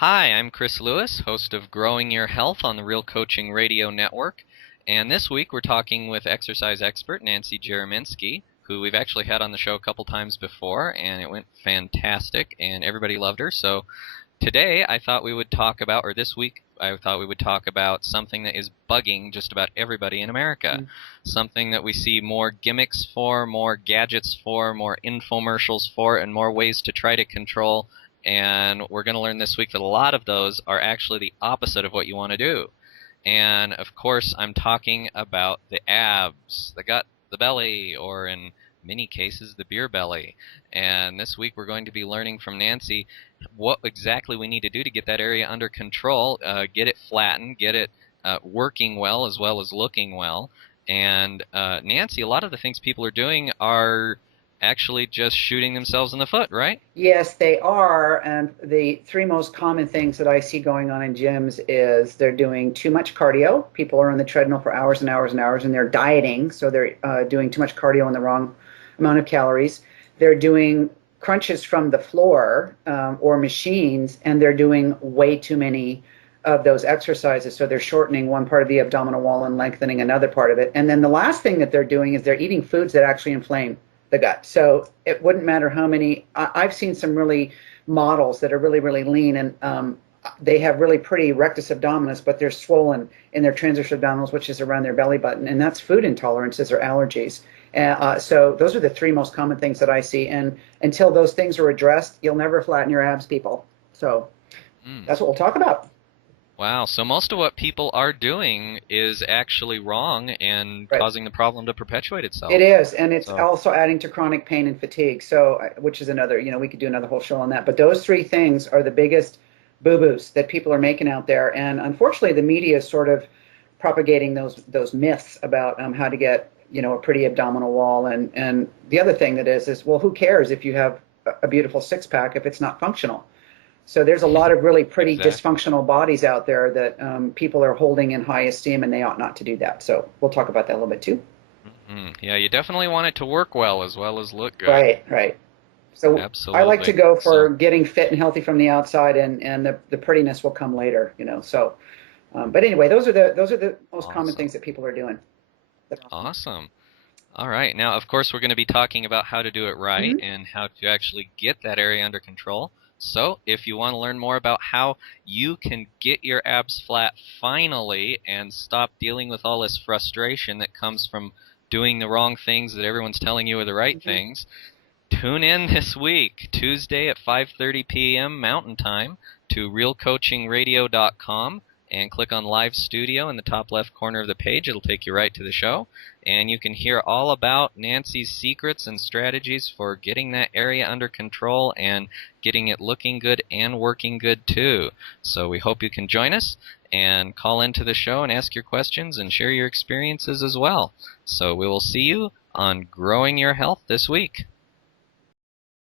Hi, I'm Chris Lewis, host of Growing Your Health on the Real Coaching Radio Network. And this week we're talking with exercise expert Nancy Jereminski, who we've actually had on the show a couple times before, and it went fantastic, and everybody loved her. So today I thought we would talk about, or this week I thought we would talk about something that is bugging just about everybody in America. Something that we see more gimmicks for, more gadgets for, more infomercials for, and more ways to try to control. And we're going to learn this week that a lot of those are actually the opposite of what you want to do. And of course, I'm talking about the abs, the gut, the belly, or in many cases, the beer belly. And this week we're going to be learning from Nancy what exactly we need to do to get that area under control, get it flattened, get it working well as looking well. And Nancy, a lot of the things people are doing are actually just shooting themselves in the foot, right? Yes, they are. And the three most common things that I see going on in gyms is they're doing too much cardio. People are on the treadmill for hours and hours and hours, and they're dieting, so they're doing too much cardio and the wrong amount of calories. They're doing crunches from the floor or machines, and they're doing way too many of those exercises. So they're shortening one part of the abdominal wall and lengthening another part of it. And then the last thing that they're doing is they're eating foods that actually inflame the gut. So it wouldn't matter how many. I've seen some really models that are really, really lean, and they have really pretty rectus abdominis, but they're swollen in their transverse abdominals, which is around their belly button, and that's food intolerances or allergies. So those are the three most common things that I see, and until those things are addressed, you'll never flatten your abs, people. So that's what we'll talk about. Wow, so most of what people are doing is actually wrong and Right. causing the problem to perpetuate itself. It is, and it's So, also adding to chronic pain and fatigue. So, which is another, we could do another whole show on that. But those three things are the biggest boo-boos that people are making out there, and unfortunately, the media is sort of propagating those myths about how to get a pretty abdominal wall. And the other thing that is well, who cares if you have a beautiful six pack if it's not functional? So there's a lot of really pretty exactly. dysfunctional bodies out there that people are holding in high esteem, and they ought not to do that. So we'll talk about that a little bit too. Yeah, you definitely want it to work well as look good. Right, right. So I like to Absolutely. go for So, getting fit and healthy from the outside, and the prettiness will come later. So, but anyway, those are the most common awesome. things that people are doing. Awesome. All right. Now, of course, we're going to be talking about how to do it right Mhm. and how to actually get that area under control. So, if you want to learn more about how you can get your abs flat finally and stop dealing with all this frustration that comes from doing the wrong things that everyone's telling you are the right Mhm. things, tune in this week, Tuesday at 5:30 p.m. Mountain Time, to realcoachingradio.com and click on Live Studio in the top left corner of the page. It'll take you right to the show, and you can hear all about Nancy's secrets and strategies for getting that area under control and getting it looking good and working good too. So we hope you can join us and call into the show and ask your questions and share your experiences as well. So we will see you on Growing Your Health this week.